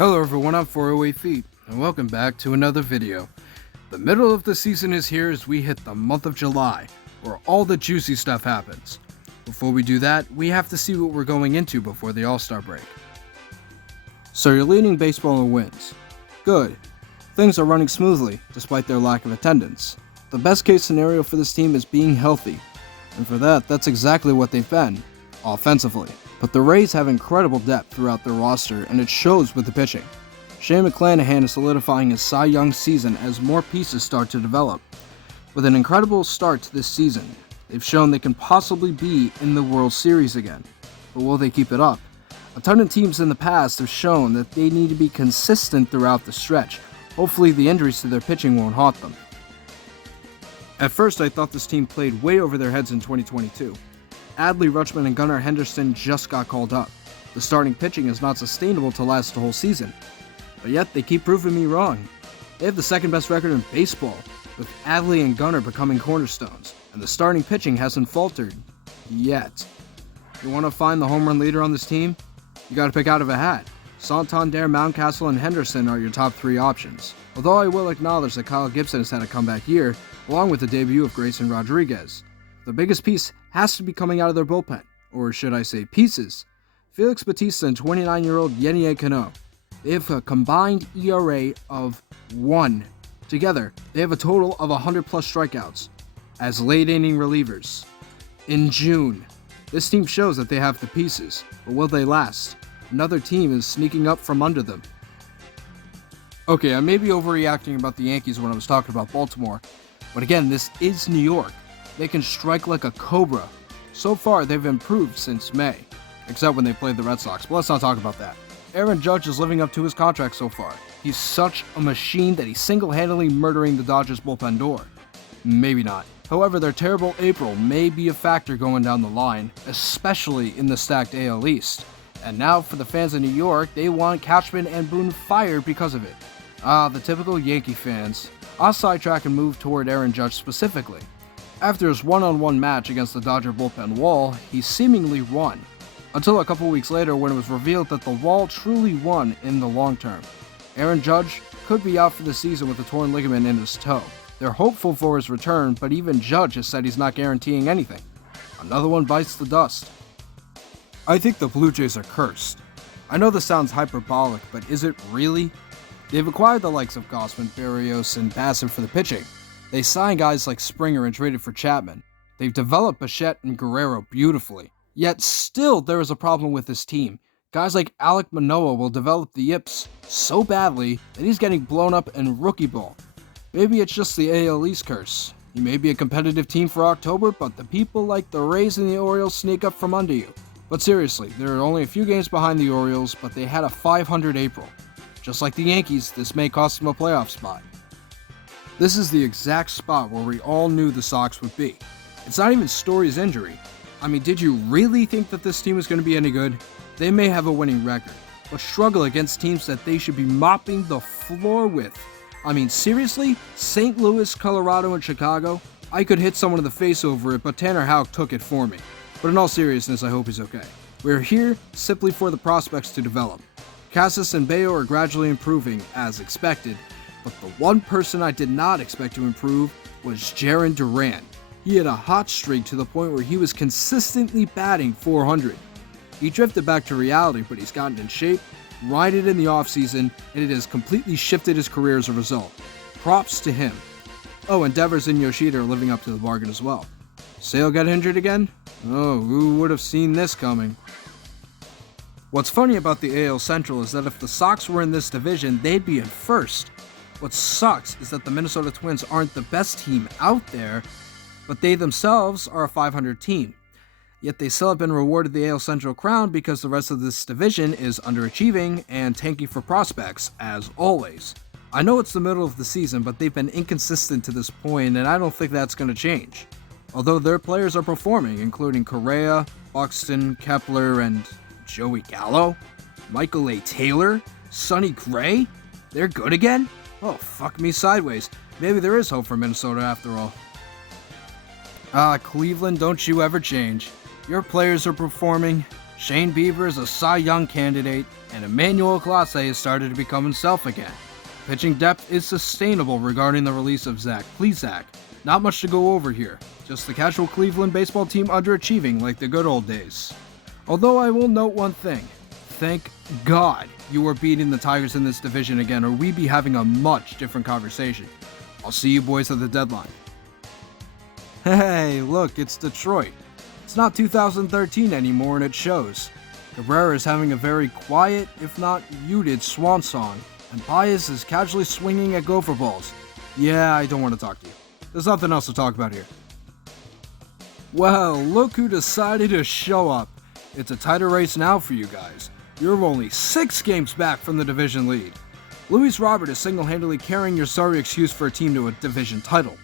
Hello everyone, I'm 408 Feet, and welcome back to another video. The middle of the season is here as we hit the month of July, where all the juicy stuff happens. Before we do that, we have to see what we're going into before the All-Star break. So you're leading baseball in wins. Good. Things are running smoothly, despite their lack of attendance. The best case scenario for this team is being healthy, and for that, that's exactly what they've been, offensively. But the Rays have incredible depth throughout their roster, and it shows with the pitching. Shane McClanahan is solidifying his Cy Young season as more pieces start to develop. With an incredible start to this season, they've shown they can possibly be in the World Series again. But will they keep it up? A ton of teams in the past have shown that they need to be consistent throughout the stretch. Hopefully the injuries to their pitching won't haunt them. At first I thought this team played way over their heads in 2022. Adley Rutschman and Gunnar Henderson just got called up. The starting pitching is not sustainable to last the whole season. But yet, they keep proving me wrong. They have the second best record in baseball, with Adley and Gunnar becoming cornerstones, and the starting pitching hasn't faltered. Yet. You want to find the home run leader on this team? You gotta pick out of a hat. Santander, Mountcastle, and Henderson are your top three options. Although I will acknowledge that Kyle Gibson has had a comeback year, along with the debut of Grayson Rodriguez. The biggest piece has to be coming out of their bullpen, or should I say pieces. Felix Bautista and 29-year-old Yennier Cano. They have a combined ERA of 1. Together, they have a total of 100-plus strikeouts as late-inning relievers. In June, this team shows that they have the pieces, but will they last? Another team is sneaking up from under them. Okay, I may be overreacting about the Yankees when I was talking about Baltimore, but again, this is New York. They can strike like a cobra. So far, they've improved since May, except when they played the Red Sox, but let's not talk about that. Aaron Judge is living up to his contract so far. He's such a machine that he's single-handedly murdering the Dodgers bullpen door. Maybe not. However, their terrible April may be a factor going down the line, especially in the stacked AL East. And now for the fans of New York, they want Cashman and Boone fired because of it. The typical Yankee fans. I'll sidetrack and move toward Aaron Judge specifically. After his one-on-one match against the Dodger bullpen wall, he seemingly won. Until a couple weeks later when it was revealed that the wall truly won in the long term. Aaron Judge could be out for the season with a torn ligament in his toe. They're hopeful for his return, but even Judge has said he's not guaranteeing anything. Another one bites the dust. I think the Blue Jays are cursed. I know this sounds hyperbolic, but is it really? They've acquired the likes of Gausman, Berrios, and Bassett for the pitching. They signed guys like Springer and traded for Chapman. They've developed Bichette and Guerrero beautifully. Yet still there is a problem with this team. Guys like Alek Manoah will develop the yips so badly that he's getting blown up in rookie ball. Maybe it's just the AL East curse. You may be a competitive team for October, but the people like the Rays and the Orioles sneak up from under you. But seriously, they're only a few games behind the Orioles, but they had a .500 April. Just like the Yankees, this may cost them a playoff spot. This is the exact spot where we all knew the Sox would be. It's not even Story's injury. I mean, did you really think that this team was going to be any good? They may have a winning record, but struggle against teams that they should be mopping the floor with. I mean, seriously? St. Louis, Colorado, and Chicago? I could hit someone in the face over it, but Tanner Houck took it for me. But in all seriousness, I hope he's okay. We're here simply for the prospects to develop. Casas and Bayo are gradually improving, as expected, but the one person I did not expect to improve was Jarren Duran. He had a hot streak to the point where he was consistently batting .400. He drifted back to reality, but he's gotten in shape, grinded in the offseason, and it has completely shifted his career as a result. Props to him. Oh, and Devers and Yoshida are living up to the bargain as well. Sale got injured again? Oh, who would have seen this coming? What's funny about the AL Central is that if the Sox were in this division, they'd be in first. What sucks is that the Minnesota Twins aren't the best team out there, but they themselves are a .500 team. Yet they still have been rewarded the AL Central crown because the rest of this division is underachieving and tanking for prospects, as always. I know it's the middle of the season, but they've been inconsistent to this point, and I don't think that's going to change. Although their players are performing, including Correa, Buxton, Kepler, and Joey Gallo, Michael A. Taylor, Sonny Gray. They're good again? Oh, fuck me sideways. Maybe there is hope for Minnesota after all. Cleveland, don't you ever change. Your players are performing. Shane Bieber is a Cy Young candidate, and Emmanuel Clase has started to become himself again. Pitching depth is sustainable regarding the release of Zach Plesac. Not much to go over here, just the casual Cleveland baseball team underachieving like the good old days. Although I will note one thing. Thank God you are beating the Tigers in this division again, or we'd be having a much different conversation. I'll see you boys at the deadline. Hey, look, it's Detroit. It's not 2013 anymore, and it shows. Cabrera is having a very quiet, if not muted, swan song, and Baez is casually swinging at gopher balls. Yeah, I don't want to talk to you. There's nothing else to talk about here. Well, look who decided to show up. It's a tighter race now for you guys. You're only 6 games back from the division lead. Luis Robert is single-handedly carrying your sorry excuse for a team to a division title.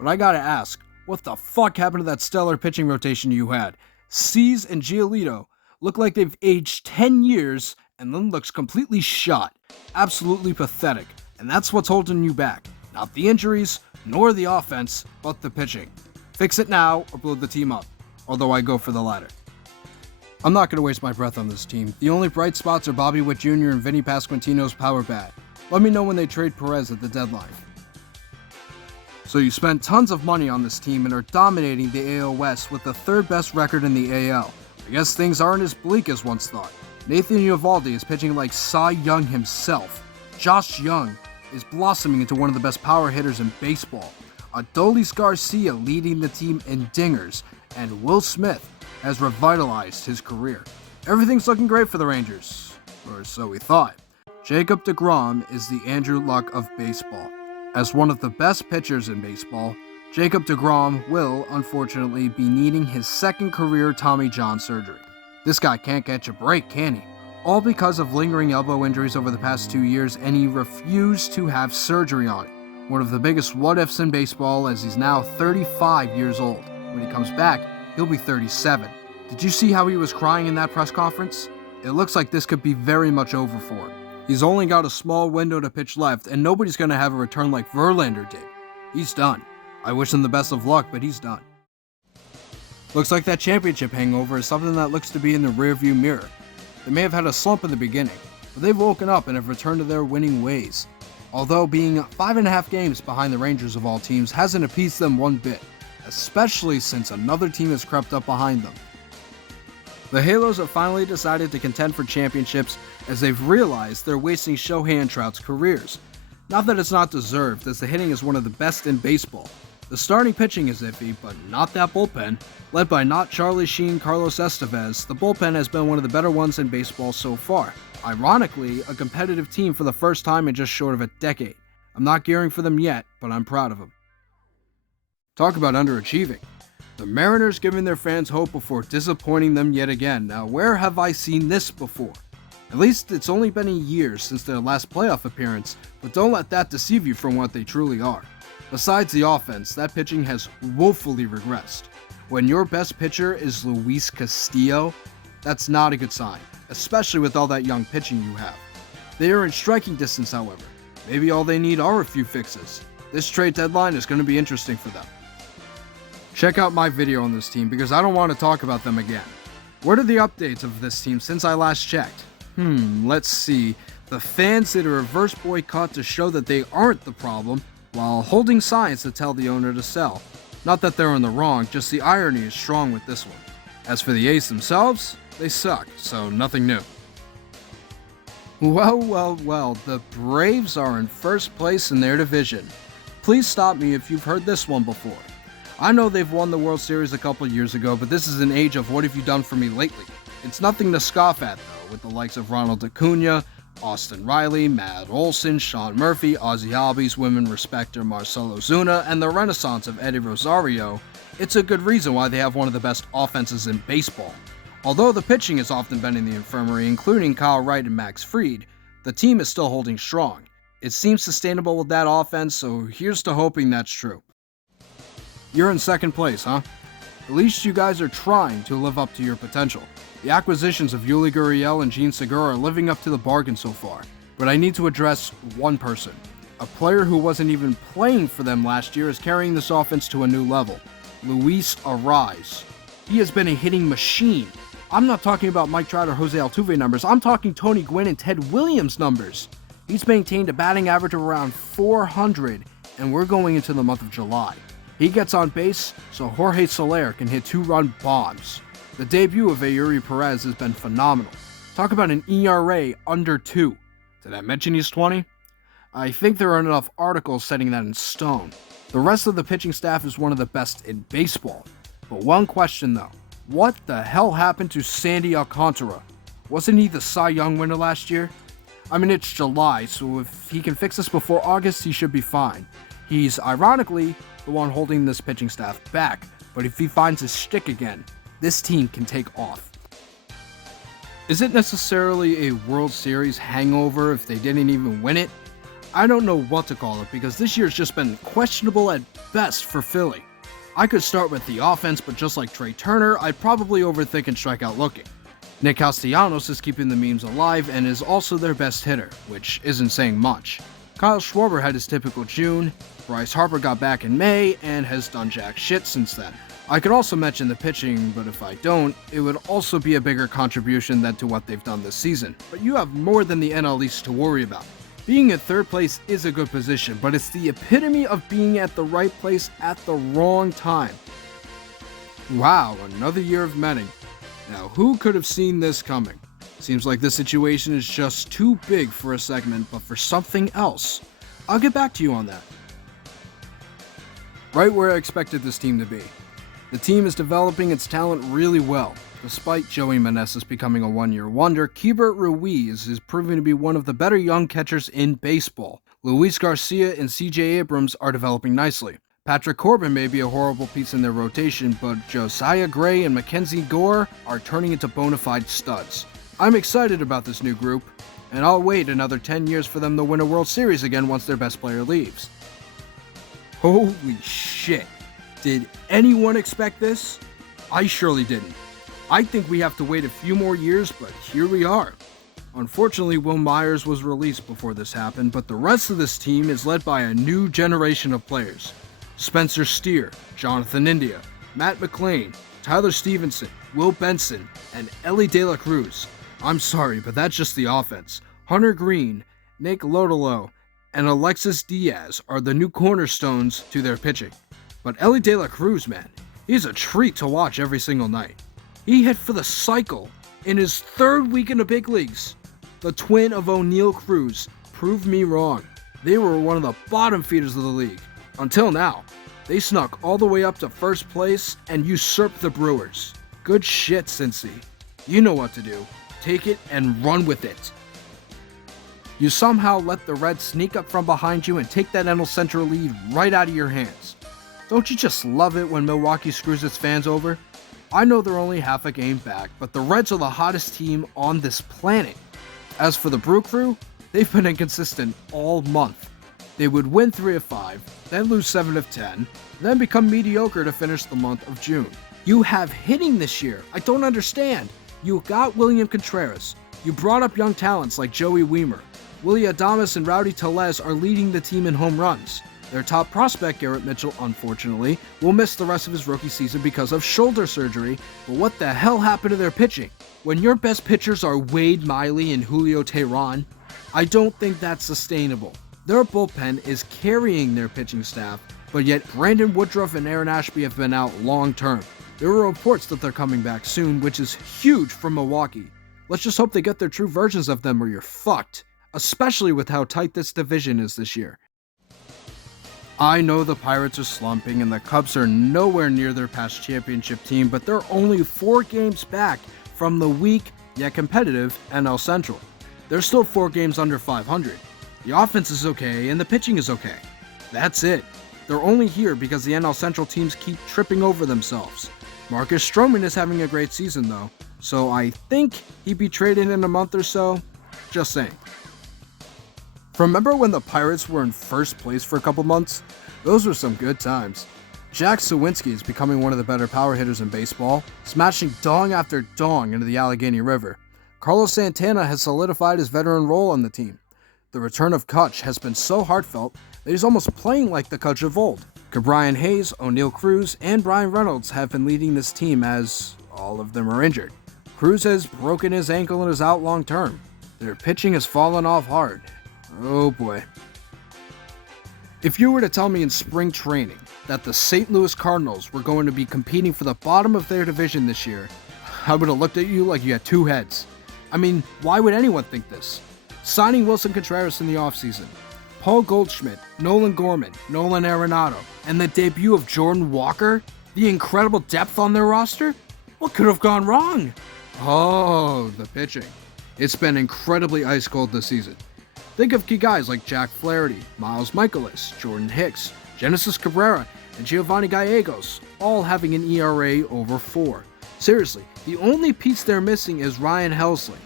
But I gotta ask, what the fuck happened to that stellar pitching rotation you had? Cease and Giolito look like they've aged 10 years and then looks completely shot. Absolutely pathetic. And that's what's holding you back. Not the injuries, nor the offense, but the pitching. Fix it now or blow the team up. Although I go for the latter. I'm not going to waste my breath on this team. The only bright spots are Bobby Witt Jr. and Vinny Pasquantino's power bat. Let me know when they trade Perez at the deadline. So you spent tons of money on this team and are dominating the AL West with the 3rd best record in the AL. I guess things aren't as bleak as once thought. Nathan Eovaldi is pitching like Cy Young himself. Josh Young is blossoming into one of the best power hitters in baseball. Adolis Garcia leading the team in dingers, and Will Smith has revitalized his career. Everything's looking great for the Rangers, or so we thought. Jacob deGrom is the Andrew Luck of baseball. As one of the best pitchers in baseball, Jacob deGrom will, unfortunately, be needing his 2nd career Tommy John surgery. This guy can't catch a break, can he? All because of lingering elbow injuries over the past 2 years, and he refused to have surgery on it. One of the biggest what-ifs in baseball, as he's now 35 years old. When he comes back, he'll be 37. Did you see how he was crying in that press conference? It looks like this could be very much over for him. He's only got a small window to pitch left, and nobody's going to have a return like Verlander did. He's done. I wish him the best of luck, but he's done. Looks like that championship hangover is something that looks to be in the rearview mirror. They may have had a slump in the beginning, but they've woken up and have returned to their winning ways. Although being 5.5 games behind the Rangers of all teams hasn't appeased them one bit, especially since another team has crept up behind them. The Halos have finally decided to contend for championships as they've realized they're wasting Shohei and Trout's careers. Not that it's not deserved, as the hitting is one of the best in baseball. The starting pitching is iffy, but not that bullpen. Led by not Charlie Sheen, Carlos Estevez, the bullpen has been one of the better ones in baseball so far. Ironically, a competitive team for the first time in just short of a decade. I'm not gearing for them yet, but I'm proud of them. Talk about underachieving. The Mariners giving their fans hope before disappointing them yet again. Now, where have I seen this before? At least it's only been a year since their last playoff appearance, but don't let that deceive you from what they truly are. Besides the offense, that pitching has woefully regressed. When your best pitcher is Luis Castillo, that's not a good sign, especially with all that young pitching you have. They are in striking distance, however. Maybe all they need are a few fixes. This trade deadline is going to be interesting for them. Check out my video on this team because I don't want to talk about them again. What are the updates of this team since I last checked? Let's see. The fans did a reverse boycott to show that they aren't the problem, while holding signs to tell the owner to sell. Not that they're in the wrong, just the irony is strong with this one. As for the A's themselves, they suck, so nothing new. Well, the Braves are in first place in their division. Please stop me if you've heard this one before. I know they've won the World Series a couple years ago, but this is an age of what have you done for me lately? It's nothing to scoff at, though, with the likes of Ronald Acuna, Austin Riley, Matt Olson, Sean Murphy, Ozzie Albies, women respecter Marcelo Zuna, and the renaissance of Eddie Rosario. It's a good reason why they have one of the best offenses in baseball. Although the pitching has often been in the infirmary, including Kyle Wright and Max Fried, the team is still holding strong. It seems sustainable with that offense, so here's to hoping that's true. You're in second place, huh? At least you guys are trying to live up to your potential. The acquisitions of Yuli Gurriel and Gene Segura are living up to the bargain so far, but I need to address one person. A player who wasn't even playing for them last year is carrying this offense to a new level. Luis Arraez. He has been a hitting machine. I'm not talking about Mike Trout or Jose Altuve numbers, I'm talking Tony Gwynn and Ted Williams numbers. He's maintained a batting average of around 400, and we're going into the month of July. He gets on base so Jorge Soler can hit 2-run bombs. The debut of Eury Perez has been phenomenal. Talk about an ERA under 2. Did I mention he's 20? I think there are enough articles setting that in stone. The rest of the pitching staff is one of the best in baseball. But one question though, what the hell happened to Sandy Alcantara? Wasn't he the Cy Young winner last year? I mean, it's July, so if he can fix this before August, he should be fine. He's, ironically, the one holding this pitching staff back, but if he finds his shtick again, this team can take off. Is it necessarily a World Series hangover if they didn't even win it? I don't know what to call it because this year's just been questionable at best for Philly. I could start with the offense, but just like Trey Turner, I'd probably overthink and strike out looking. Nick Castellanos is keeping the memes alive and is also their best hitter, which isn't saying much. Kyle Schwarber had his typical June, Bryce Harper got back in May, and has done jack shit since then. I could also mention the pitching, but if I don't, it would also be a bigger contribution than to what they've done this season. But you have more than the NL East to worry about. Being at third place is a good position, but it's the epitome of being at the right place at the wrong time. Wow, another year of Metting. Now, who could have seen this coming? Seems like this situation is just too big for a segment, but for something else. I'll get back to you on that. Right where I expected this team to be. The team is developing its talent really well. Despite Joey Meneses becoming a one-year wonder, Keibert Ruiz is proving to be one of the better young catchers in baseball. Luis Garcia and CJ Abrams are developing nicely. Patrick Corbin may be a horrible piece in their rotation, but Josiah Gray and Mackenzie Gore are turning into bona fide studs. I'm excited about this new group, and I'll wait another 10 years for them to win a World Series again once their best player leaves. Holy shit. Did anyone expect this? I surely didn't. I think we have to wait a few more years, but here we are. Unfortunately, Will Myers was released before this happened, but the rest of this team is led by a new generation of players. Spencer Steer, Jonathan India, Matt McLean, Tyler Stevenson, Will Benson, and Ellie De La Cruz. I'm sorry, but that's just the offense. Hunter Green, Nick Lodolo, and Alexis Diaz are the new cornerstones to their pitching. But Ellie De La Cruz, man, he's a treat to watch every single night. He hit for the cycle in his third week in the big leagues. The twin of O'Neal Cruz proved me wrong. They were one of the bottom feeders of the league. Until now, they snuck all the way up to first place and usurped the Brewers. Good shit, Cincy. You know what to do. Take it and run with it. You somehow let the Reds sneak up from behind you and take that NL Central lead right out of your hands. Don't you just love it when Milwaukee screws its fans over? I know they're only half a game back, but the Reds are the hottest team on this planet. As for the Brew Crew, they've been inconsistent all month. They would win 3 of 5, then lose 7 of 10, then become mediocre to finish the month of June. You have hitting this year. I don't understand. You got William Contreras. You brought up young talents like Joey Wiemer. Willie Adames and Rowdy Tellez are leading the team in home runs. Their top prospect, Garrett Mitchell, unfortunately, will miss the rest of his rookie season because of shoulder surgery, but what the hell happened to their pitching? When your best pitchers are Wade Miley and Julio Teheran, I don't think that's sustainable. Their bullpen is carrying their pitching staff, but yet Brandon Woodruff and Aaron Ashby have been out long term. There are reports that they're coming back soon, which is huge for Milwaukee. Let's just hope they get their true versions of them or you're fucked, especially with how tight this division is this year. I know the Pirates are slumping and the Cubs are nowhere near their past championship team, but they're only 4 games back from the weak yet competitive NL Central. They're still 4 games under 500. The offense is okay and the pitching is okay. That's it. They're only here because the NL Central teams keep tripping over themselves. Marcus Stroman is having a great season though, so I think he'd be traded in a month or so. Just saying. Remember when the Pirates were in first place for a couple months? Those were some good times. Jack Suwinski is becoming one of the better power hitters in baseball, smashing dong after dong into the Allegheny River. Carlos Santana has solidified his veteran role on the team. The return of Kutch has been so heartfelt that he's almost playing like the Kutch of old. Cabrian Hayes, O'Neal Cruz, and Brian Reynolds have been leading this team as all of them are injured. Cruz has broken his ankle and is out long term. Their pitching has fallen off hard. Oh boy. If you were to tell me in spring training that the St. Louis Cardinals were going to be competing for the bottom of their division this year, I would have looked at you like you had two heads. I mean, why would anyone think this? Signing Wilson Contreras in the offseason, Paul Goldschmidt, Nolan Gorman, Nolan Arenado, and the debut of Jordan Walker, the incredible depth on their roster? What could have gone wrong? Oh, the pitching. It's been incredibly ice cold this season. Think of key guys like Jack Flaherty, Miles Michaelis, Jordan Hicks, Genesis Cabrera, and Giovanni Gallegos, all having an ERA over 4. Seriously, the only piece they're missing is Ryan Helsley.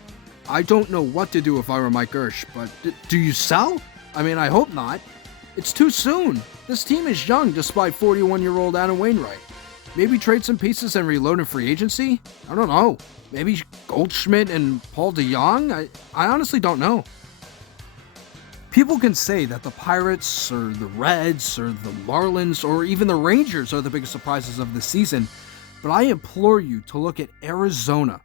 I don't know what to do if I were Mike Gersh, but do you sell? I mean, I hope not. It's too soon. This team is young despite 41-year-old Adam Wainwright. Maybe trade some pieces and reload in free agency? I don't know. Maybe Goldschmidt and Paul DeJong? I honestly don't know. People can say that the Pirates or the Reds or the Marlins or even the Rangers are the biggest surprises of the season, but I implore you to look at Arizona.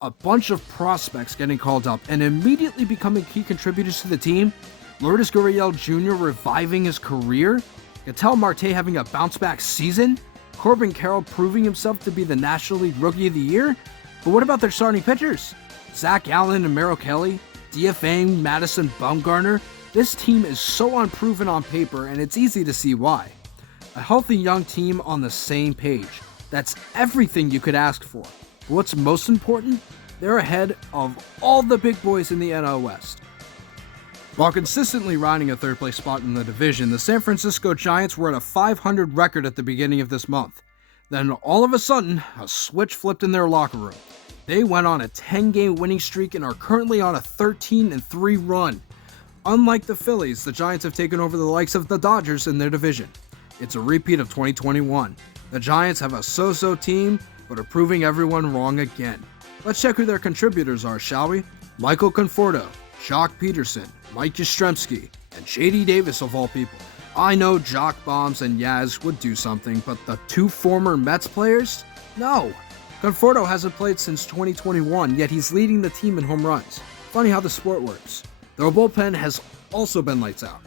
A bunch of prospects getting called up and immediately becoming key contributors to the team. Lourdes Gurriel Jr. reviving his career. Ketel Marte having a bounce-back season. Corbin Carroll proving himself to be the National League Rookie of the Year. But what about their starting pitchers? Zach Allen and Merrill Kelly, DFA Madison Bumgarner. This team is so unproven on paper, and it's easy to see why. A healthy young team on the same page. That's everything you could ask for. But what's most important? They're ahead of all the big boys in the NL West. While consistently riding a third-place spot in the division, the San Francisco Giants were at a .500 record at the beginning of this month. Then all of a sudden, a switch flipped in their locker room. They went on a 10-game winning streak and are currently on a 13-3 run. Unlike the Phillies, the Giants have taken over the likes of the Dodgers in their division. It's a repeat of 2021. The Giants have a so-so team, but are proving everyone wrong again. Let's check who their contributors are, shall we? Michael Conforto, Jock Peterson, Mike Yastrzemski, and J.D. Davis of all people. I know Jock Bombs and Yaz would do something, but the two former Mets players? No. Conforto hasn't played since 2021, yet he's leading the team in home runs. Funny how the sport works. Their bullpen has also been lights out.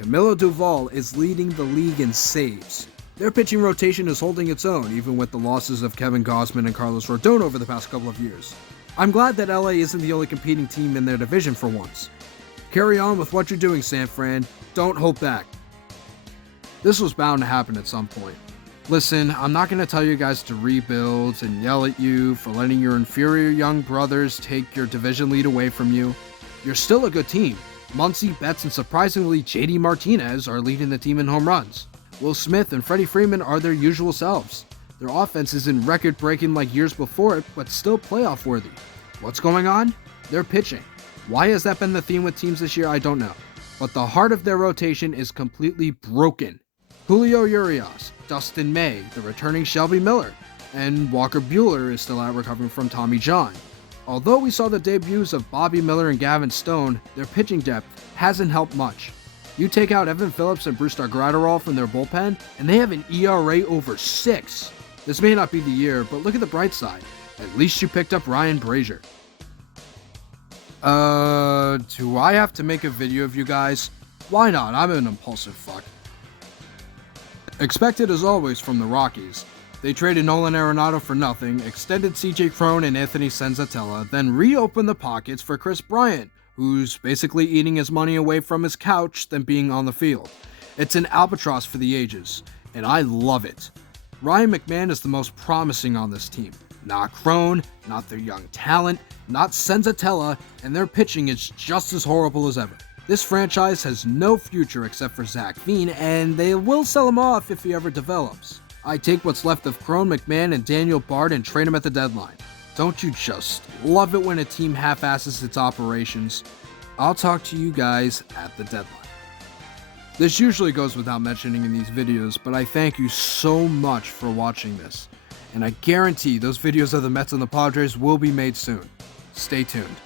Camilo Duvall is leading the league in saves. Their pitching rotation is holding its own, even with the losses of Kevin Gausman and Carlos Rodon over the past couple of years. I'm glad that LA isn't the only competing team in their division for once. Carry on with what you're doing, San Fran. Don't hold back. This was bound to happen at some point. Listen, I'm not going to tell you guys to rebuild and yell at you for letting your inferior young brothers take your division lead away from you. You're still a good team. Muncy, Betts, and surprisingly JD Martinez are leading the team in home runs. Will Smith and Freddie Freeman are their usual selves. Their offense isn't record-breaking like years before it, but still playoff-worthy. What's going on? They're pitching. Why has that been the theme with teams this year? I don't know. But the heart of their rotation is completely broken. Julio Urias, Dustin May, the returning Shelby Miller, and Walker Buehler is still out recovering from Tommy John. Although we saw the debuts of Bobby Miller and Gavin Stone, their pitching depth hasn't helped much. You take out Evan Phillips and Brusdar Graterol from their bullpen, and they have an ERA over 6. This may not be the year, but look at the bright side. At least you picked up Ryan Brazier. Do I have to make a video of you guys? Why not? I'm an impulsive fuck. Expected as always from the Rockies. They traded Nolan Arenado for nothing, extended CJ Cron and Anthony Senzatella, then reopened the pockets for Chris Bryant, who's basically eating his money away from his couch than being on the field. It's an albatross for the ages, and I love it. Ryan McMahon is the most promising on this team. Not Cron, not their young talent, not Senzatella, and their pitching is just as horrible as ever. This franchise has no future except for Zach Veen, and they will sell him off if he ever develops. I take what's left of Cron, McMahon, and Daniel Bard and trade him at the deadline. Don't you just love it when a team half-asses its operations? I'll talk to you guys at the deadline. This usually goes without mentioning in these videos, but I thank you so much for watching this. And I guarantee those videos of the Mets and the Padres will be made soon. Stay tuned.